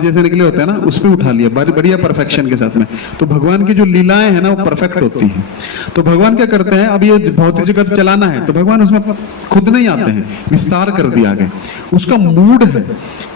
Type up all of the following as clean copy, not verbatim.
जैसे निकले होते हैं ना, उस पे उठा लिया बढ़िया परफेक्शन के साथ में। तो भगवान की जो लीलाएं हैं ना वो परफेक्ट होती हैं। तो भगवान क्या करते हैं, अब ये भौतिक जगत चलाना है तो भगवान उसमें खुद नहीं आते हैं, विस्तार कर दिया आगे। उसका मूड है,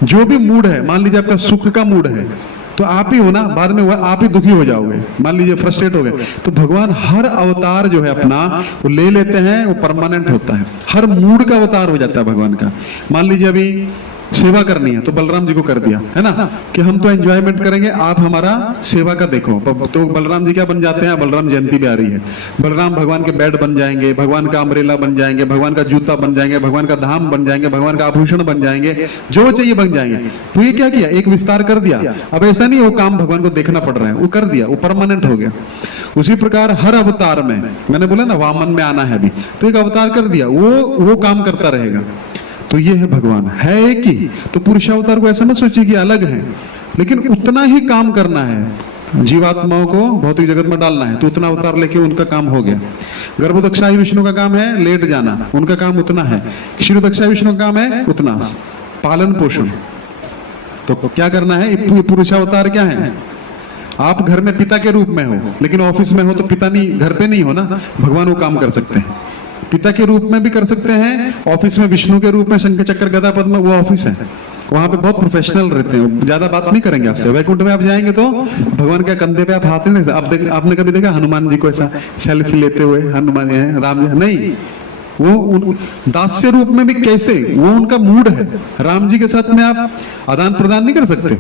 जो भी मूड है, मान लीजिए आपका सुख का मूड है तो आप ही हो ना, बाद में आप ही दुखी हो जाओगे, मान लीजिए फ्रस्ट्रेट हो गए, तो भगवान हर अवतार जो है अपना वो ले लेते हैं, वो परमानेंट होता है, हर मूड का अवतार हो जाता है भगवान का। मान लीजिए अभी सेवा करनी है तो बलराम जी को कर दिया है ना, कि हम तो एंजॉयमेंट करेंगे, आप हमारा सेवा का देखो। तो बलराम जी क्या बन जाते हैं, बलराम जयंती भी आ रही है, बलराम भगवान के बेड बन जाएंगे, भगवान का अम्ब्रेला बन जाएंगे, भगवान का जूता बन जाएंगे, भगवान का धाम बन जाएंगे, भगवान का आभूषण बन जाएंगे, जो चाहिए बन जाएंगे। तो ये क्या किया, एक विस्तार कर दिया। अब ऐसा नहीं वो काम भगवान को देखना पड़ रहा है, वो कर दिया, वो परमानेंट हो गया। उसी प्रकार हर अवतार में, मैंने बोला ना वामन में आना है अभी, तो एक अवतार कर दिया, वो काम करता रहेगा। तो ये है भगवान, है एक ही। तो पुरुषावतार को ऐसा मत सोचिए कि अलग है, लेकिन उतना ही काम करना है, जीवात्माओं को भौतिक जगत में डालना है, तो उतना अवतार लेके उनका काम हो गया। गर्भोदक्षाई विष्णु का काम है लेट जाना, उनका काम उतना है। क्षीरोदक्षाई विष्णु का काम है उतना पालन पोषण। तो क्या करना है, पुरुषावतार क्या है, आप घर में पिता के रूप में हो, लेकिन ऑफिस में हो तो पिता नहीं, घर पे नहीं हो ना, भगवान वो काम कर सकते हैं। पिता के रूप में भी कर सकते हैं, ऑफिस में विष्णु के रूप में शंख चक्र गदा पद्म, वो ऑफिस है, वहां पे बहुत प्रोफेशनल रहते हैं, ज्यादा बात नहीं करेंगे आपसे। वैकुंठ में आप जाएंगे तो भगवान के कंधे पे आप हाथ नहीं रखते। आपने कभी देखा हनुमान जी को ऐसा सेल्फी लेते हुए, हनुमान है राम जी नहीं, वो दास्य रूप में भी कैसे, वो उनका मूड है। राम जी के साथ में आप आदान प्रदान नहीं कर सकते,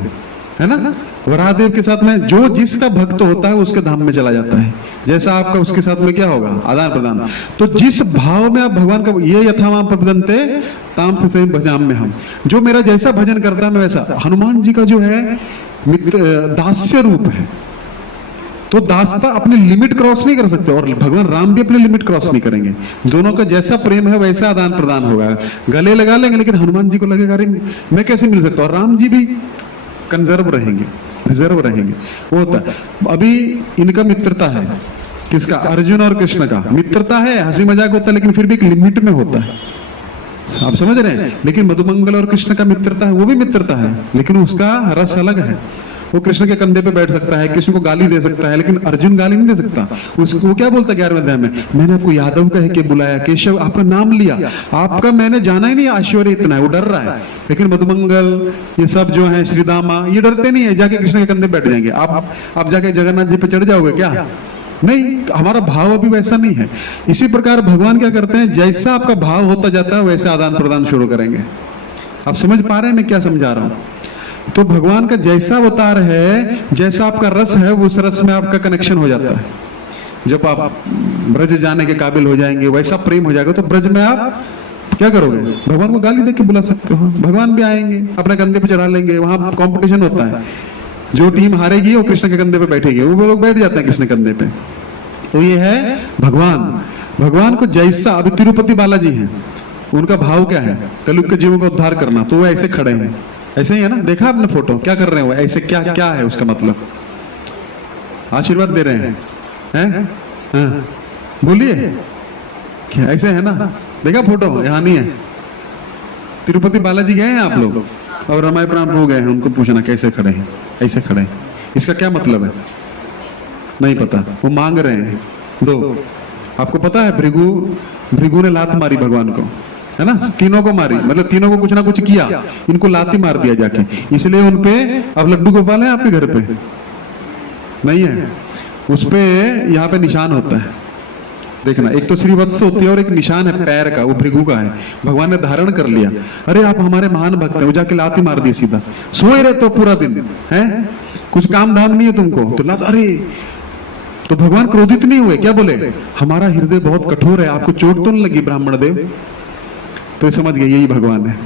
है ना, वराहदेव के साथ में जो जिसका भक्त होता है उसके धाम में चला जाता है, जैसा आपका उसके साथ में क्या होगा, आदान प्रदान। तो जिस भाव में आप भगवान का, ये यथामाम प्रपद्यन्ते ताम से भजाम में हम, जो मेरा जैसा भजन करता है मैं वैसा। हनुमान जी का जो है दास्य रूप है, तो दासता अपनी लिमिट क्रॉस नहीं कर सकते, और भगवान राम भी अपनी लिमिट क्रॉस नहीं करेंगे। दोनों का जैसा प्रेम है वैसा आदान प्रदान होगा, गले लगा लेंगे, लेकिन हनुमान जी को लगेगा अरे मैं कैसे मिल सकता हूँ, और राम जी भी कंजर्व रहेंगे, रिजर्व रहेंगे, वो होता है। अभी इनका मित्रता है, किसका, अर्जुन और कृष्ण का मित्रता है, हंसी मजाक होता है, लेकिन फिर भी एक लिमिट में होता है, आप समझ रहे हैं। लेकिन मधुमंगल और कृष्ण का मित्रता है, वो भी मित्रता है, लेकिन उसका रस अलग है। वो कृष्ण के कंधे पे बैठ सकता है, कृष्ण को गाली दे सकता है, लेकिन अर्जुन गाली नहीं दे सकता। वो क्या बोलता है 11वें अध्याय में, मैंने आपको यादव कह के बुलाया, केशव आपका नाम लिया, आपका मैंने जाना ही नहीं, ऐश्वर्य इतना है, वो डर रहा है। लेकिन मधुमंगल ये सब जो है, श्रीदामा, ये डरते नहीं है, जाके कृष्ण के कंधे बैठ जाएंगे। आप जाके जगन्नाथ जी पे चढ़ जाओगे क्या, नहीं, हमारा भाव अभी वैसा नहीं है। इसी प्रकार भगवान क्या करते हैं, जैसा आपका भाव होता जाता है वैसे आदान प्रदान शुरू करेंगे। आप समझ पा रहे हैं मैं क्या समझा रहा हूं। तो भगवान का जैसा अवतार है, जैसा आपका रस है, उस रस में आपका कनेक्शन हो जाता है। जब आप ब्रज जाने के काबिल हो जाएंगे, वैसा प्रेम हो जाएगा, तो ब्रज में आप क्या करोगे, भगवान को गाली देके बुला सकते हो, भगवान भी आएंगे, अपने कंधे पे चढ़ा लेंगे। वहां कंपटीशन होता है, जो टीम हारेगी वो कृष्ण के कंधे पे बैठेगी, वो लोग बैठ जाते हैं कृष्ण के कंधे पे। तो ये है भगवान। भगवान को जैसा, अभी तिरुपति बालाजी हैं, उनका भाव क्या है, कलयुग के जीवों का उद्धार करना, तो वो ऐसे खड़े हैं, ऐसे ही है ना, देखा आपने फोटो, क्या कर रहे हैं वो, ऐसे क्या क्या है उसका मतलब, आशीर्वाद दे रहे हैं, हाँ, बोलिए क्या ऐसे है ना, देखा फोटो, यहाँ नहीं है। तिरुपति बालाजी गए हैं आप लोग, और रमाई प्राण हो गए हैं, उनको पूछना कैसे खड़े हैं, ऐसे खड़े हैं, इसका क्या मतलब है, नहीं पता, वो मांग रहे हैं दो। आपको पता है भृगु ने लात मारी भगवान को, है ना, तीनों को मारी, मतलब तीनों को कुछ ना कुछ किया, इनको लाती मार दिया जाके, इसलिए उनपे अब लड्डू गोपाल है आपके घर पे नहीं है, उस पे यहाँ पे निशान होता है, देखना, एक तो श्रीवत्स होती है और एक निशान है पैर का, वो भृगु का है, भगवान ने धारण कर लिया। अरे आप हमारे महान भक्त हैं, वो जाके लाती मार दिया सीधा, सोए रहे तो पूरा दिन है, कुछ काम धाम नहीं है तुमको, तो लात, अरे तो भगवान क्रोधित नहीं हुए, क्या बोले, हमारा हृदय बहुत कठोर है, आपको चोट तो नहीं लगी ब्राह्मण देव, तो समझ गए यही भगवान है।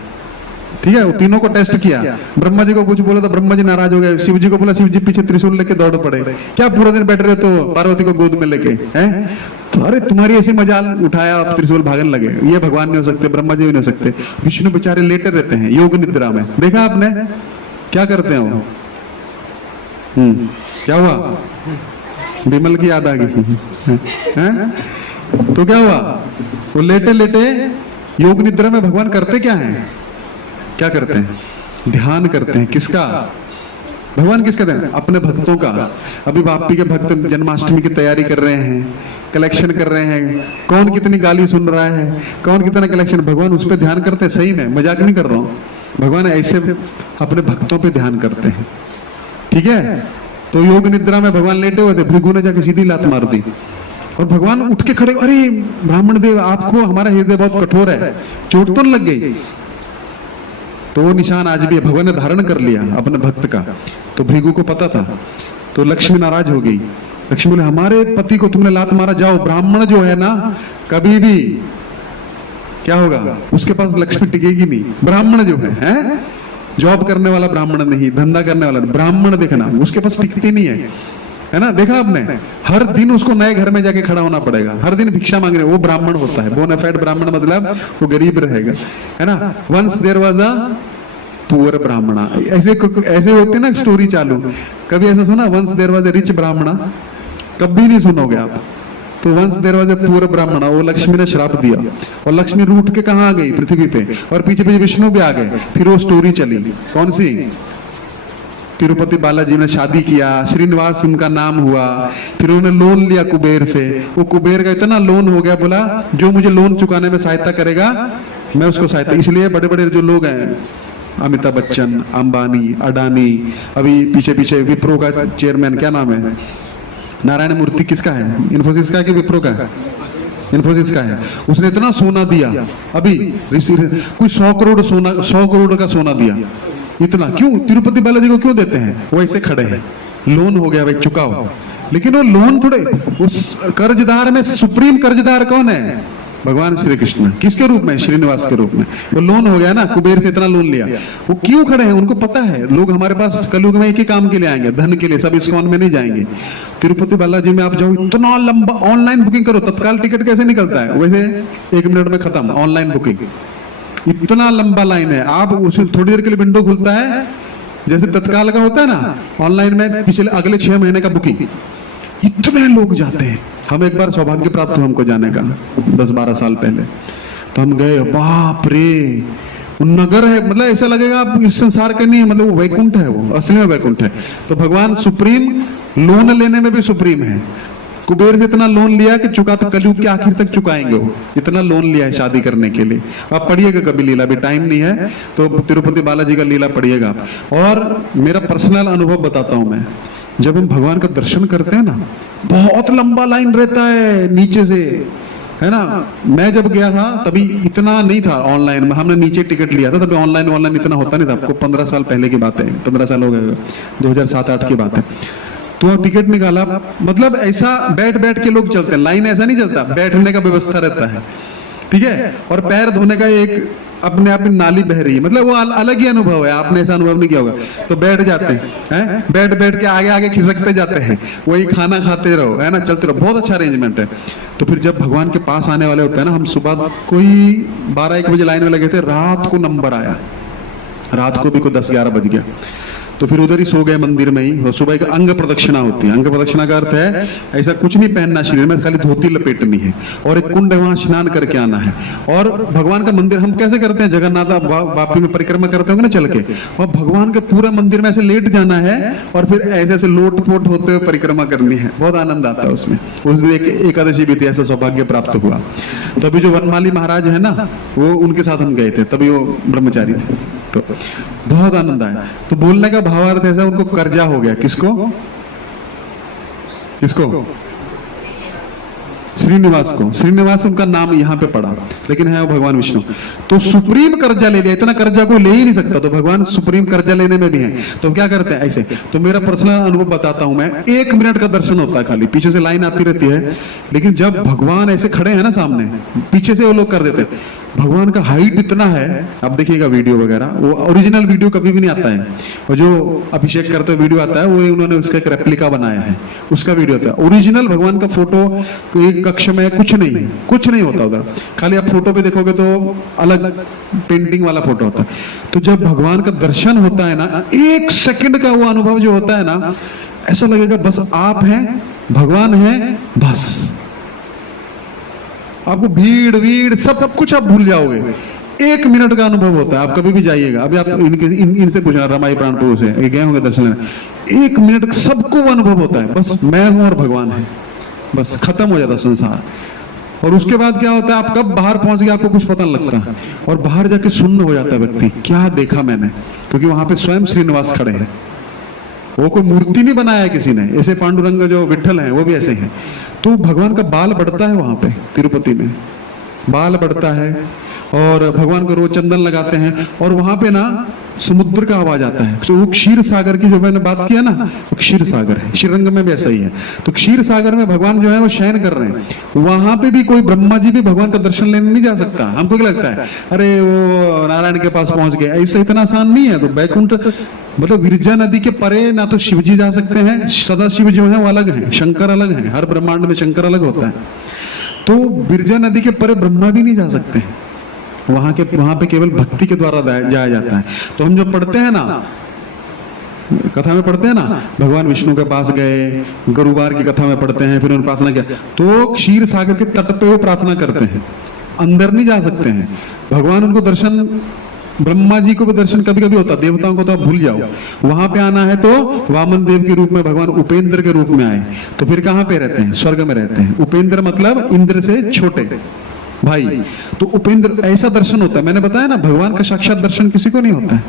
ठीक है, वो तीनों को टेस्ट किया, ब्रह्मा जी को कुछ बोला तो ब्रह्मा जी नाराज हो गए, शिव जी को बोला, शिव जी पीछे त्रिशूल लेके दौड़ पड़े, क्या पूरा दिन बैठ रहे तो पार्वती को गोद में लेके, हैं, तो अरे तुम्हारी ऐसी मजाल उठाया, आप त्रिशूल भागने लगे। ये भगवान नहीं हो सकते, ब्रह्मा जी भी नहीं हो सकते, विष्णु बेचारे लेटे रहते हैं योग निद्रा में, देखा आपने क्या करते हैं वो, क्या हुआ, विमल की याद आ गई, तो क्या हुआ, वो लेटे लेटे योग निद्रा में भगवान करते क्या हैं, क्या करते हैं, ध्यान करते हैं, किसका, भगवान किसका देन? अपने भक्तों का। अभी वापी के भक्त जन्माष्टमी की तैयारी कर रहे हैं, कलेक्शन कर रहे हैं, कौन कितनी गाली सुन रहा है, कौन कितना कलेक्शन, भगवान उस पर ध्यान करते हैं। सही में, मजाक नहीं कर रहा हूं, भगवान ऐसे अपने भक्तों पे ध्यान करते हैं। ठीक है, तो योग निद्रा में भगवान लेटे हुए थे, भृगु ने जाके सीधी लात मार दी और भगवान उठ के खड़े, अरे ब्राह्मण देव, आपको हमारा हृदय बहुत कठोर है, चोट तो लग गई। तो वो निशान आज भी है, भगवान ने धारण कर लिया अपने भक्त का। तो भृगु को पता था, तो लक्ष्मी नाराज हो गई। लक्ष्मी बोले, हमारे पति को तुमने लात मारा, जाओ। ब्राह्मण जो है ना, कभी भी क्या होगा, उसके पास लक्ष्मी टिकेगी नहीं। ब्राह्मण जो है, जॉब करने वाला ब्राह्मण नहीं, धंधा करने वाला ब्राह्मण, देखना उसके पास टिकती नहीं है ना। देखा आपने, हर दिन उसको नए घर में जाके खड़ा होना पड़ेगा, हर दिन भिक्षा मांगने। वो ब्राह्मण होता है, बोनाफाइड ब्राह्मण, मतलब वो गरीब रहेगा, है ना। Once there was a poor brahmana, ऐसे होते ना स्टोरी चालू। कभी ऐसा सुना, once there was a rich brahmana? कभी नहीं सुनोगे आप। तो once there was a poor brahmana, वो लक्ष्मी ने श्राप दिया और लक्ष्मी रूठ के कहाँ आ गई? पृथ्वी पे। और पीछे पीछे विष्णु भी आ गए। फिर वो स्टोरी चली, कौन सी? तिरुपति बालाजी ने शादी किया, श्रीनिवास उनका नाम हुआ, फिर उन्होंने लोन लिया कुबेर से। वो कुबेर का इतना लोन हो गया, बोला जो मुझे लोन चुकाने में सहायता करेगा मैं उसको सहायता। इसलिए बड़े बड़े जो लोग हैं, अमिताभ बच्चन, अंबानी, अडानी, अभी पीछे पीछे विप्रो का चेयरमैन, क्या नाम है, नारायण मूर्ति, किसका है? इन्फोसिस का कि विप्रो का है? इन्फोसिस का है। उसने इतना सोना दिया, अभी कुछ 100 करोड़ सोना, 100 करोड़ का सोना दिया। इतना क्यों? तिरुपति बालाजी को क्यों देते हैं? वो ऐसे खड़े हैं, लोन हो गया भाई, चुकाओ। लेकिन वो लोन थोड़े, उस कर्जदार में सुप्रीम कर्जदार कौन है? भगवान श्री कृष्ण। किसके रूप में? श्रीनिवास के रूप में। वो लोन हो गया ना, कुबेर से इतना लोन लिया। वो क्यों खड़े हैं? उनको पता है लोग हमारे पास कलयुग में एक ही काम के लिए आएंगे, धन के लिए। सब इस्कॉन में नहीं जाएंगे। तिरुपति बालाजी में आप जाओ, इतना लंबा, ऑनलाइन बुकिंग करो, तत्काल टिकट कैसे निकलता है? वैसे 1 मिनट में खत्म ऑनलाइन बुकिंग। इतना लंबा लाइन है, आप उसे थोड़ी देर के लिए विंडो खुलता है, जैसे तत्काल का होता है ना, ऑनलाइन में पिछले अगले 6 महीने का बुकिंग। इतने लोग जाते हैं। हम एक बार सौभाग्य प्राप्त हुआ हमको जाने का, 10-12 साल पहले। तो हम गए, बाप रे, नगर है, मतलब ऐसा लगेगा आप इस संसार के नहीं है, मतलब वो वैकुंठ है, वो असली में वैकुंठ है। तो भगवान सुप्रीम, लोन लेने में भी सुप्रीम है। कुबेर से इतना लोन लिया कि चुका, तो कलयुग के आखिर तक चुकाएंगे वो, इतना लोन लिया है शादी करने के लिए। आप पढ़िएगा कभी लीला, अभी टाइम नहीं है तो तिरुपति बालाजी का लीला पढ़िएगा। और मेरा पर्सनल अनुभव बताता हूं मैं, जब हम भगवान का दर्शन करते हैं ना, बहुत लंबा लाइन रहता है नीचे से, है ना। मैं जब गया था तभी इतना नहीं था ऑनलाइन में, हमने नीचे टिकट लिया था, तभी ऑनलाइन इतना होता नहीं था। आपको 15 साल पहले की बात है, 15 साल हो गए, 2007-8 की बात है। तो टिकट निकाला, मतलब ऐसा बैठ बैठ के लोग चलते हैं, लाइन ऐसा नहीं चलता, बैठने का व्यवस्था रहता है, ठीक है। और पैर धोने का एक अपने आप में नाली बह रही है, मतलब वो अलग ही अनुभव है। आपने ऐसा अनुभव नहीं किया होगा। तो बैठ जाते हैं, बैठ बैठ के आगे आगे खिसकते जाते हैं, वही खाना खाते रहो, है ना, चलते रहो, बहुत अच्छा अरेंजमेंट है। तो फिर जब भगवान के पास आने वाले होते हैं ना, हम सुबह कोई 12-1 बजे लाइन में लगे थे, रात को नंबर आया, रात को भी कोई 10-11 बज गया। तो फिर उधर ही सो गए मंदिर में ही। और सुबह एक अंग प्रदक्षिणा होती है। अंग प्रदक्षिणा का अर्थ है ऐसा कुछ नहीं पहनना शरीर में, खाली धोती लपेटनी है और एक कुंड है, वहां स्नान करके आना है। और भगवान का मंदिर हम कैसे करते हैं, जगन्नाथ वापी में परिक्रमा करते होंगे ना चल के, और भगवान के पूरे मंदिर में ऐसे लेट जाना है और फिर ऐसे ऐसे लोट पोट होते हुए परिक्रमा करनी है। बहुत आनंद आता है उसमें। उस दिन एकादशी भी थी, ऐसा सौभाग्य प्राप्त हुआ। तभी जो वनमाली महाराज है ना, वो उनके साथ हम गए थे, तभी वो ब्रह्मचारी थे, तो बहुत आनंद आया। तो बोलने का भावार्थ ऐसा, उनको कर्जा हो गया। किसको? किसको? श्रीनिवास को। श्रीनिवास उनका नाम यहाँ पे पड़ा, लेकिन है वो भगवान विष्णु। तो सुप्रीम कर्जा ले लिया, इतना कर्जा को ले ही नहीं सकता, तो भगवान सुप्रीम कर्जा लेने में भी है। तो क्या करते हैं ऐसे। तो मेरा पर्सनल अनुभव बताता हूं मैं, 1 मिनट का दर्शन होता है खाली, पीछे से लाइन आती रहती है, लेकिन जब भगवान ऐसे खड़े हैं ना सामने, पीछे से वो लोग कर देते। भगवान का हाइट इतना है, आप देखिएगा वीडियो वगैरह, वो ओरिजिनल वीडियो कभी भी नहीं आता है, और जो अभिषेक करते हुए वीडियो आता है वो उन्होंने उसका एक रेप्लिका बनाया है, उसका वीडियो आता है। ओरिजिनल भगवान का फोटो एक कक्ष में कुछ नहीं होता उधर, खाली आप फोटो पे देखोगे तो अलग पेंटिंग वाला फोटो होता है। तो जब भगवान का दर्शन होता है ना, 1 सेकंड का वो अनुभव जो होता है ना, ऐसा लगेगा बस आप हैं, भगवान है, बस आपको भीड़ वीड़ सब कुछ आप भूल जाओगे। 1 मिनट का अनुभव होता है। आप कभी भी जाइएगा, अभी आप इनसे पूछना, रमाई प्राण पुरुष है, ये गए होंगे दर्शन लेने, 1 मिनट सबको वो अनुभव होता है, बस मैं हूं और भगवान है, बस खत्म हो जाता संसार। और उसके बाद क्या होता है, आप कब बाहर पहुंच गए आपको कुछ पता नहीं लगता, और बाहर जाके शून्य हो जाता है व्यक्ति, क्या देखा मैंने, क्योंकि वहां पे स्वयं श्रीनिवास खड़े हैं। वो कोई मूर्ति नहीं बनाया है किसी ने, ऐसे पांडुरंग जो विठल हैं वो भी ऐसे हैं। तो भगवान का बाल बढ़ता है वहां पे तिरुपति में, बाल बढ़ता है, और भगवान को रोज चंदन लगाते हैं, और वहां पे ना समुद्र का आवाज आता है। तो वो क्षीर सागर की जो मैंने बात किया ना, वो क्षीर सागर है, श्रीरंग में भी ऐसा ही है। तो क्षीर सागर में भगवान जो है वो शयन कर रहे हैं, वहां पे भी कोई ब्रह्मा जी भी भगवान का दर्शन लेने नहीं जा सकता। हमको क्या लगता है, अरे वो नारायण के पास पहुंच गए, ऐसा इतना आसान नहीं है। तो बैकुंठ मतलब विरजा नदी के परे ना तो शिव जी जा सकते हैं, सदा शिव जो है वो अलग है, शंकर अलग है, हर ब्रह्मांड में शंकर अलग होता है। तो विरजा नदी के परे ब्रह्मा भी नहीं जा सकते, वहां पे केवल भक्ति के द्वारा जाया जाता है। तो हम जो पढ़ते हैं ना, कथा में पढ़ते हैं ना, भगवान विष्णु के पास गए, गुरुवार की कथा में पढ़ते हैं, फिर उन्होंने प्रार्थना किया, तो क्षीर सागर के तट पे वो प्रार्थना करते हैं, अंदर नहीं जा सकते हैं। भगवान उनको दर्शन, ब्रह्मा जी को भी दर्शन कभी कभी होता, देवताओं को तो आप भूल जाओ। वहां पे आना है तो वामन देव के रूप में भगवान उपेंद्र के रूप में आए, तो फिर कहां पे रहते हैं, स्वर्ग में रहते हैं। उपेंद्र मतलब इंद्र से छोटे भाई, तो उपेंद्र ऐसा दर्शन होता है। मैंने बताया ना, भगवान का साक्षात दर्शन किसी को नहीं होता है।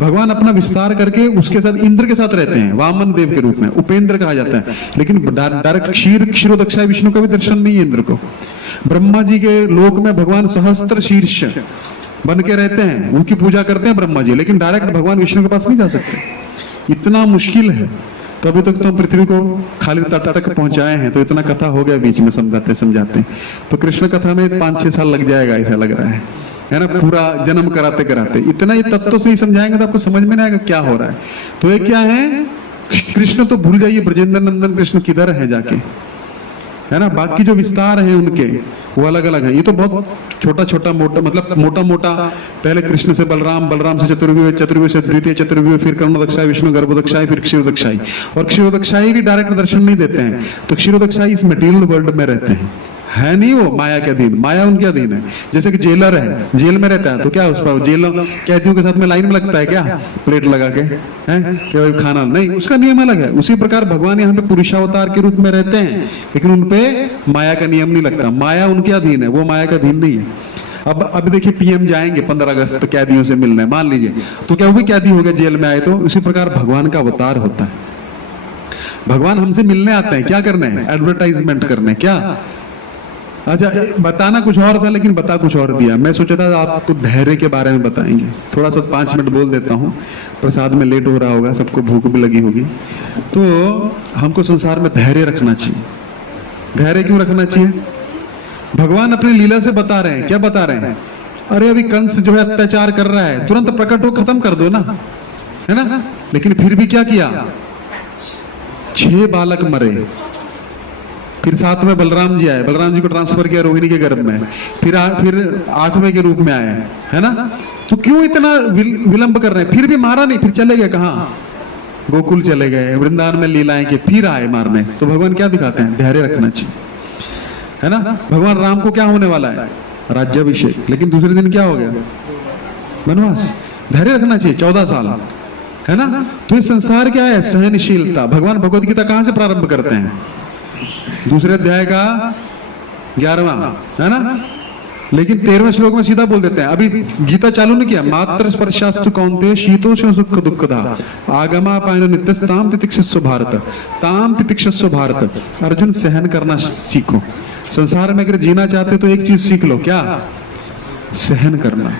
भगवान अपना विस्तार करके उसके साथ इंद्र के साथ रहते हैं, वामन देव के रूप में, उपेंद्र कहा जाता है। लेकिन डायरेक्ट क्षीरोदक्षाय विष्णु का भी दर्शन नहीं है इंद्र को। ब्रह्मा जी के लोक में भगवान सहस्त्र शीर्ष बन के रहते हैं, उनकी पूजा करते हैं ब्रह्मा जी, लेकिन डायरेक्ट भगवान विष्णु के पास नहीं जा सकते। इतना मुश्किल है। तो अभी तक तो हम पृथ्वी को खाली तट तक पहुंचाए हैं, तो इतना कथा हो गया बीच में समझाते समझाते। तो कृष्ण कथा में 5-6 साल लग जाएगा ऐसा लग रहा है ना, पूरा जन्म कराते कराते। इतना ये तत्व से ही समझाएंगे तो आपको समझ में नहीं आएगा क्या हो रहा है। तो ये क्या है, कृष्ण तो भूल जाइए, ब्रजेंद्र नंदन कृष्ण किधर है जाके, है ना। बाकी जो विस्तार है उनके वो अलग अलग है। ये तो बहुत छोटा छोटा मोटा, मतलब मोटा मोटा, पहले कृष्ण से बलराम, बलराम से चतुर्व्यूह, चतुर्व्यूह से द्वितीय चतुर्व्यूह, फिर कर्णोदक्षाई विष्णु, गर्भोदक्षाई, फिर क्षीरोदक्षाई। और क्षीरोदक्षाई भी डायरेक्ट दर्शन नहीं देते हैं। तो क्षीरोदक्षाई इस मटेरियल वर्ल्ड में रहते हैं, है नहीं वो माया के अधीन, माया उनके अधीन है। जैसे कि जेलर है, जेल में रहता है, तो क्या उस पर जेल कैदियों के साथ में लाइन में लगता है क्या, प्लेट लगा के, हैं क्या खाना नहीं, उसका नियम अलग है। उसी प्रकार भगवान यहाँ पे पुरुषावतार के रूप में रहते हैं, लेकिन उनपे माया का नियम नहीं लगता, माया उनके अधीन है, वो माया का अधीन नहीं है। अब देखिए पीएम जाएंगे 15 अगस्त कैदियों से मिलने, मान लीजिए, तो क्या वो भी कैदी हो गए, जेल में आए। तो उसी प्रकार भगवान का अवतार होता है। भगवान हमसे मिलने आते हैं, क्या करने हैं, एडवर्टाइजमेंट करने, क्या। अच्छा, बताना कुछ और था लेकिन बता कुछ और दिया। मैं सोचा था आपको धैर्य के बारे में बताएंगे, थोड़ा सा 5 मिनट बोल देता हूँ, प्रसाद में लेट हो रहा होगा, सबको भूख भी लगी होगी। तो हमको संसार में धैर्य रखना चाहिए। धैर्य क्यों रखना चाहिए, भगवान अपनी लीला से बता रहे हैं। क्या बता रहे हैं, अरे अभी कंस जो है अत्याचार कर रहा है, तुरंत प्रकट हो, खत्म कर दो ना, है ना। लेकिन फिर भी क्या किया, 6 बालक मरे, फिर 7 में बलराम जी आए, बलराम जी को ट्रांसफर किया रोहिणी के गर्भ में, फिर 8वें के रूप में आए, है ना। तो क्यों इतना विलंब कर रहे हैं, फिर भी मारा नहीं, फिर चले गए कहाँ, गोकुल चले गए, वृंदावन में लीलाएं की, फिर आए मारने। तो भगवान क्या दिखाते हैं, धैर्य रखना चाहिए, है ना। भगवान राम को क्या होने वाला है, राज्याभिषेक, लेकिन दूसरे दिन क्या हो गया, वनवास। धैर्य रखना चाहिए 14 साल, है ना। तो ये संसार क्या है, सहनशीलता। भगवान भगवद गीता कहां से प्रारंभ करते हैं, दूसरे अध्याय का 11वां, है ना। लेकिन 13वें श्लोक में सीधा बोल देते हैं, अभी गीता चालू नहीं किया, मात्र स्पर्शास्तु कौन्तेय शीतोष्ण सुख दुःखदा आगमापायनो नित्यस्ताम तितिक्षस्व भारत, ताम तितिक्षस्व भारत। अर्जुन, सहन करना सीखो। संसार में अगर जीना चाहते तो एक चीज सीख लो, क्या, सहन करना।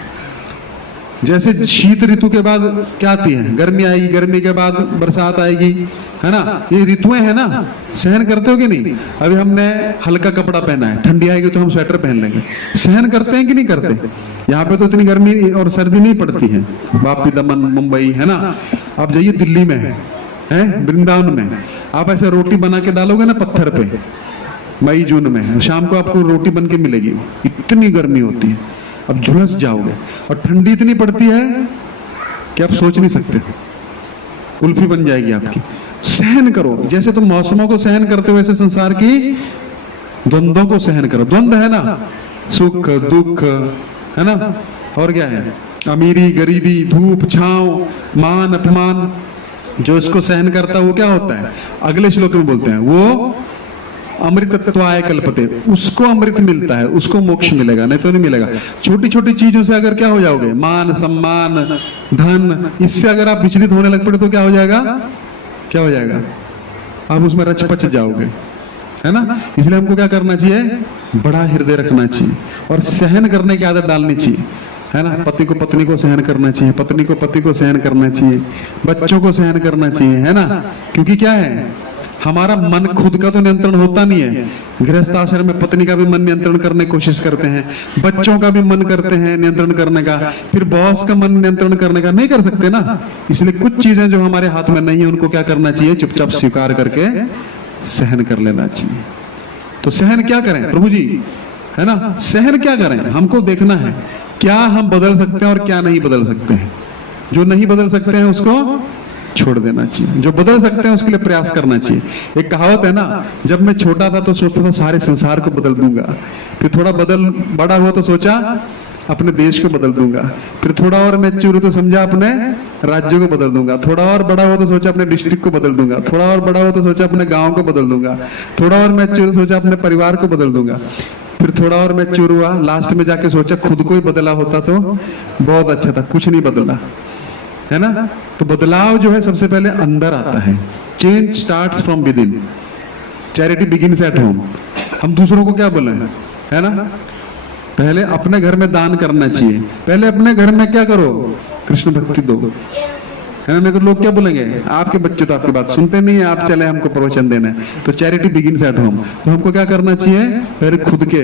जैसे शीत ऋतु के बाद क्या आती है, गर्मी आएगी, गर्मी के बाद बरसात आएगी, है ना। ये ऋतुएं है ना, सहन करते हो कि नहीं। अभी हमने हल्का कपड़ा पहना है, ठंडी आएगी तो हम स्वेटर पहन लेंगे। सहन करते हैं कि नहीं करते। यहाँ पे तो इतनी गर्मी और सर्दी नहीं पड़ती है, वापी, दमन, मुंबई, है ना। आप जाइए दिल्ली में है वृंदावन में, आप ऐसे रोटी बना के डालोगे ना पत्थर पे, मई जून में, शाम को आपको रोटी बन के मिलेगी, इतनी गर्मी होती है, अब झुलस जाओगे। और ठंडी इतनी पड़ती है कि आप सोच नहीं सकते, कुल्फी बन जाएगी आपकी। सहन करो, जैसे तुम मौसमों को सहन करते हो वैसे संसार की द्वंद्वों को सहन करो। द्वंद्व है ना, सुख दुख, है ना, और क्या है, अमीरी गरीबी, धूप छांव, मान अपमान, जो इसको सहन करता है वो क्या होता है, अगले श्लोक में बोलते हैं वो अमृतत्वाय कल्पते, उसको अमृत मिलता है, उसको मोक्ष मिलेगा, नहीं तो नहीं मिलेगा। छोटी छोटी चीजों से अगर क्या हो जाओगे, मान सम्मान धन, इससे अगर आप विचलित होने लग पड़े तो क्या हो जाएगा, क्या हो जाएगा, आप उसमें रचपच जाओगे, है ना। इसलिए हमको क्या करना चाहिए, बड़ा हृदय रखना चाहिए और सहन करने की आदत डालनी चाहिए, है ना। पति को पत्नी को सहन करना चाहिए, पत्नी को पति को सहन करना चाहिए, बच्चों को सहन करना चाहिए, है ना। क्योंकि क्या है, हमारा मन खुद का तो नियंत्रण होता नहीं है। गृहस्थ आश्रम में पत्नी का भी मन नियंत्रण करने की कोशिश करते हैं, बच्चों का भी मन करते हैं नियंत्रण करने का, फिर बॉस का मन नियंत्रण करने का नहीं कर सकते ना। इसलिए कुछ चीजें जो हमारे हाथ में नहीं है उनको क्या करना चाहिए, चुपचाप स्वीकार करके सहन कर लेना चाहिए। तो सहन क्या करें प्रभु जी, है ना, सहन क्या करें, हमको देखना है क्या हम बदल सकते हैं और क्या नहीं बदल सकते हैं। जो नहीं बदल सकते हैं उसको छोड़ देना चाहिए, जो बदल सकते हैं उसके लिए प्रयास करना चाहिए। एक कहावत है ना, जब मैं छोटा था तो सोचता था सारे संसार को बदल दूंगा, फिर थोड़ा बड़ा हुआ तो सोचा अपने देश को बदल दूंगा, फिर थोड़ा और मैच्योर तो समझा अपने राज्यों को बदल दूंगा, थोड़ा और बड़ा हुआ तो सोचा अपने डिस्ट्रिक्ट को बदल दूंगा, थोड़ा और बड़ा हुआ तो सोचा अपने गांव को बदल दूंगा, थोड़ा और मैच्योर सोचा अपने परिवार को बदल दूंगा, फिर थोड़ा और मैच्योर हुआ, लास्ट में जाके सोचा खुद को ही बदला होता तो बहुत अच्छा था, कुछ नहीं बदला, है ना। तो बदलाव जो है सबसे पहले अंदर आता है, change starts from with in, charity begins at home. हम दूसरों को क्या बोले, है ना, पहले अपने घर में दान करना चाहिए, पहले अपने घर में क्या करो, कृष्ण भक्ति दो, है ना। नहीं तो लोग क्या बोलेंगे, आपके बच्चे तो आपकी बात सुनते नहीं है, आप चले हमको प्रवचन देना है। तो चैरिटी बिगिंस एट होम, तो हमको क्या करना चाहिए, पहले खुद के,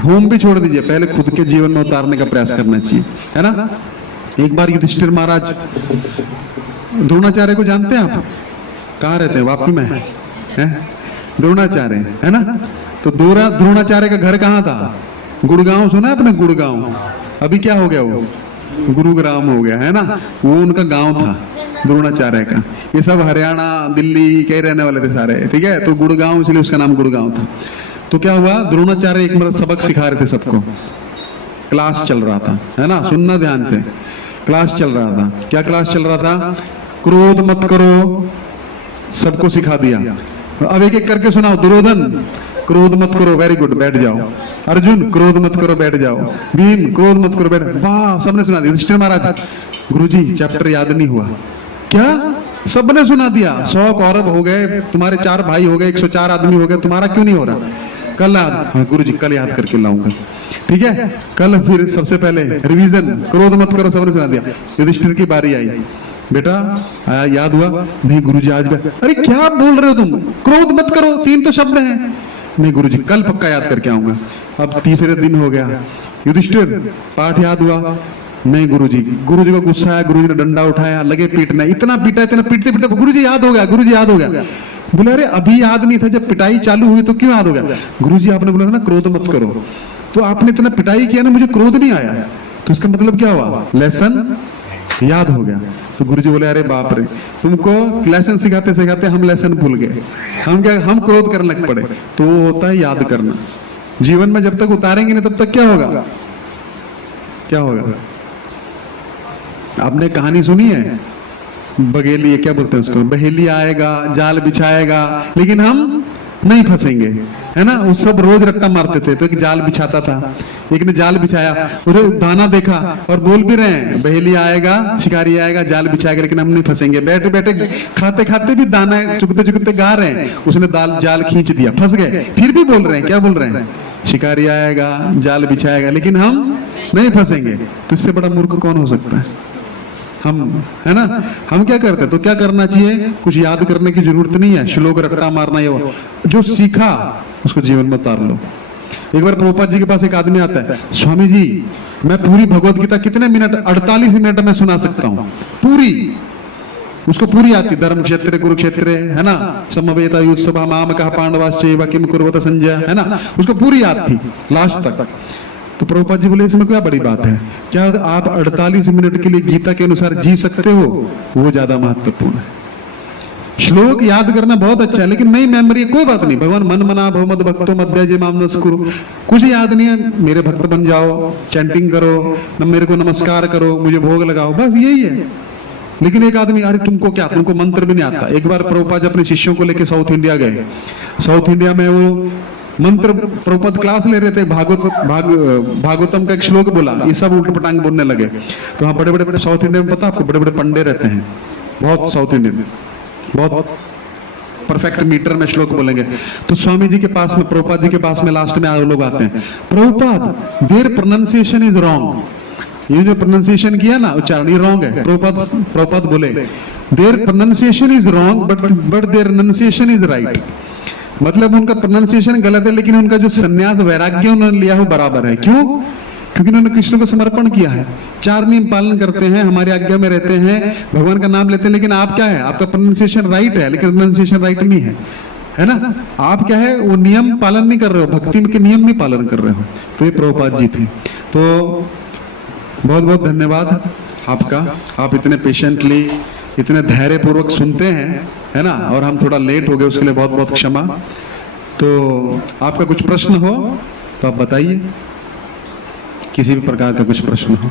होम भी छोड़ दीजिए, पहले खुद के जीवन में उतारने का प्रयास करना चाहिए, है ना। एक बार युधिष्ठिर महाराज, द्रोणाचार्य को जानते हैं आप, कहाँ रहते हैं, वापी में है द्रोणाचार्य, है ना। तो द्रोणाचार्य का घर कहाँ था, गुड़गांव, सुना है अपने गुड़गांव, अभी क्या हो गया वो गुरुग्राम हो गया, है ना। वो उनका गांव था द्रोणाचार्य का। ये सब हरियाणा दिल्ली के रहने वाले थे सारे, ठीक है। तो गुड़गांव, इसलिए उसका नाम गुड़गांव था। तो क्या हुआ, द्रोणाचार्य एक मतलब सबक सिखा रहे थे सबको, क्लास चल रहा था, है ना, सुनना ध्यान से, क्लास चल रहा था। क्या क्लास चल रहा था, क्रोध मत करो, सबको सिखा दिया। अब एक एक करके सुनाओ, दुर्योधन क्रोध मत करो, वेरी गुड, बैठ जाओ। अर्जुन क्रोध मत करो, बैठ जाओ। भीम क्रोध मत करो, बैठ, वाह, सबने सुना दिया। युधिष्ठिर महाराज, गुरुजी चैप्टर याद नहीं हुआ क्या, सबने सुना दिया, 100 कौरव हो गए, तुम्हारे 4 भाई हो गए, 104 आदमी हो गए, तुम्हारा क्यों नहीं हो रहा, कल याद, हाँ गुरुजी कल याद करके लाऊंगा, ठीक है, कल फिर सबसे पहले रिवीजन, क्रोध मत करो, सबने सुना दिया। युधिष्ठिर की बारी आई, बेटा आया, याद हुआ, नहीं गुरुजी आज भी, अरे क्या बोल रहे हो तुम, क्रोध मत करो, 3 तो शब्द हैं, नहीं गुरुजी कल पक्का याद करके आऊंगा। अब तीसरे दिन हो गया, युधिष्ठिर पाठ याद हुआ, नहीं गुरुजी को गुस्सा आया, गुरुजी ने डंडा उठाया, लगे पीटने, इतना पीटा, इतना पीटते पीटते गुरुजी याद हो गया, गुरुजी याद हो गया। बोले अरे अभी याद नहीं था, जब पिटाई चालू हुई तो क्यों याद हो गया, गुरुजी आपने बोला था ना क्रोध मत करो, तो आपने इतना पिटाई किया ना, मुझे क्रोध नहीं आया, तो इसका मतलब क्या हुआ, लेसन याद हो गया। तो गुरुजी बोले अरे बाप रे, तुमको लेसन सिखाते सिखाते हम लेसन भूल गए, हम क्रोध करने लग पड़े। तो वो होता है याद करना। जीवन में जब तक उतारेंगे नहीं तब तक क्या होगा, क्या होगा। आपने कहानी सुनी है, बघेली, क्या बोलते हैं उसको, बहेली आएगा, जाल बिछाएगा, लेकिन हम नहीं फंसेंगे, है ना। वो सब रोज रट्टा मारते थे, तो एक जाल बिछाता था, एक ने जाल बिछाया, दाना देखा और बोल भी रहे हैं बहेली आएगा, शिकारी आएगा, जाल बिछाएगा, लेकिन हम नहीं फंसेंगे। बैठे बैठे खाते खाते भी दाना चुगते चुगते गा रहे हैं, उसने जाल खींच दिया, फंस गए, फिर भी बोल रहे हैं, क्या बोल रहे हैं, शिकारी आएगा, जाल बिछाएगा, लेकिन हम नहीं फंसेंगे। तो इससे बड़ा मूर्ख कौन हो सकता है, हम, है ना। हम क्या करते हैं, तो क्या करना चाहिए, कुछ याद करने की जरूरत नहीं है, श्लोक रट्टा मारना, ये जो सीखा उसको जीवन में उतार लो। एक बार प्रभुपाद जी के पास एक आदमी आता है, स्वामी जी मैं पूरी भगवत गीता कितने मिनट, 48 मिनट में सुना सकता हूँ पूरी, उसको पूरी आती, धर्म क्षेत्र कुरुक्षेत्र, है ना, समवेता युत्सभा माम कहा पांडवाश्चैव किम कुर्वत संजय, है ना, उसको पूरी याद थी लास्ट तक। तो प्रभुपाद जी बोले इसमें क्या बड़ी बात है, क्या आप 48 मिनट के लिए गीता के अनुसार जी सकते हो, वो ज्यादा महत्वपूर्ण है। श्लोक याद करना बहुत अच्छा है, लेकिन नहीं मेमोरी कोई बात नहीं। भगवान मन मना भव मद भक्तो मध्य जे माम नस्कुरु, कुछ याद नहीं है, मेरे भक्त बन जाओ, चैंटिंग करो, न मेरे को नमस्कार करो, मुझे भोग लगाओ, बस यही है। लेकिन एक आदमी, अरे तुमको क्या, तुमको मंत्र भी नहीं आता। एक बार प्रभुपाद अपने शिष्यों को लेकर साउथ इंडिया गए। साउथ इंडिया में वो मंत्र, प्रभुपाद क्लास ले रहे थे, भागवतम का एक श्लोक बोला, ये सब उल्ट पटांग बोलने लगे। तो हाँ, बड़े बड़े साउथ इंडिया में पता आपको, बड़े बड़े पंडे रहते हैं बहुत साउथ इंडिया में, बहुत परफेक्ट मीटर में श्लोक बोलेंगे। तो स्वामी जी के पास में, प्रभुपाद जी के पास में लास्ट में लोग आते हैं, Prabhupada their pronunciation is wrong, ये जो प्रोनाउंसिएशन किया ना, उच्चारण ये रॉन्ग है। प्रभुपाद बोले their pronunciation is wrong but their enunciation is right. मतलब उनका प्रोनाउंसिएशन गलत है, लेकिन उनका जो संन्यास वैराग्य उन्होंने लिया वो बराबर है। क्यों? क्योंकि उन्होंने कृष्ण को समर्पण किया है, 4 नियम पालन करते हैं, हमारी आज्ञा में रहते हैं, भगवान का नाम लेते हैं। लेकिन आप क्या है, आपका प्रोनाउंसिएशन राइट है, लेकिन प्रोनाउंसिएशन राइट नहीं है ना। आप क्या है, वो नियम पालन नहीं कर रहे हो, भक्ति के नियम नहीं पालन कर रहे हो। तो ये प्रभुपाद जी थे। तो बहुत बहुत धन्यवाद आपका, आप इतने पेशेंटली, इतने धैर्य पूर्वक सुनते हैं, है ना। और हम थोड़ा लेट हो गए, उसके लिए बहुत बहुत क्षमा। तो आपका कुछ प्रश्न हो तो आप बताइए, किसी भी प्रकार का कुछ प्रश्न हो।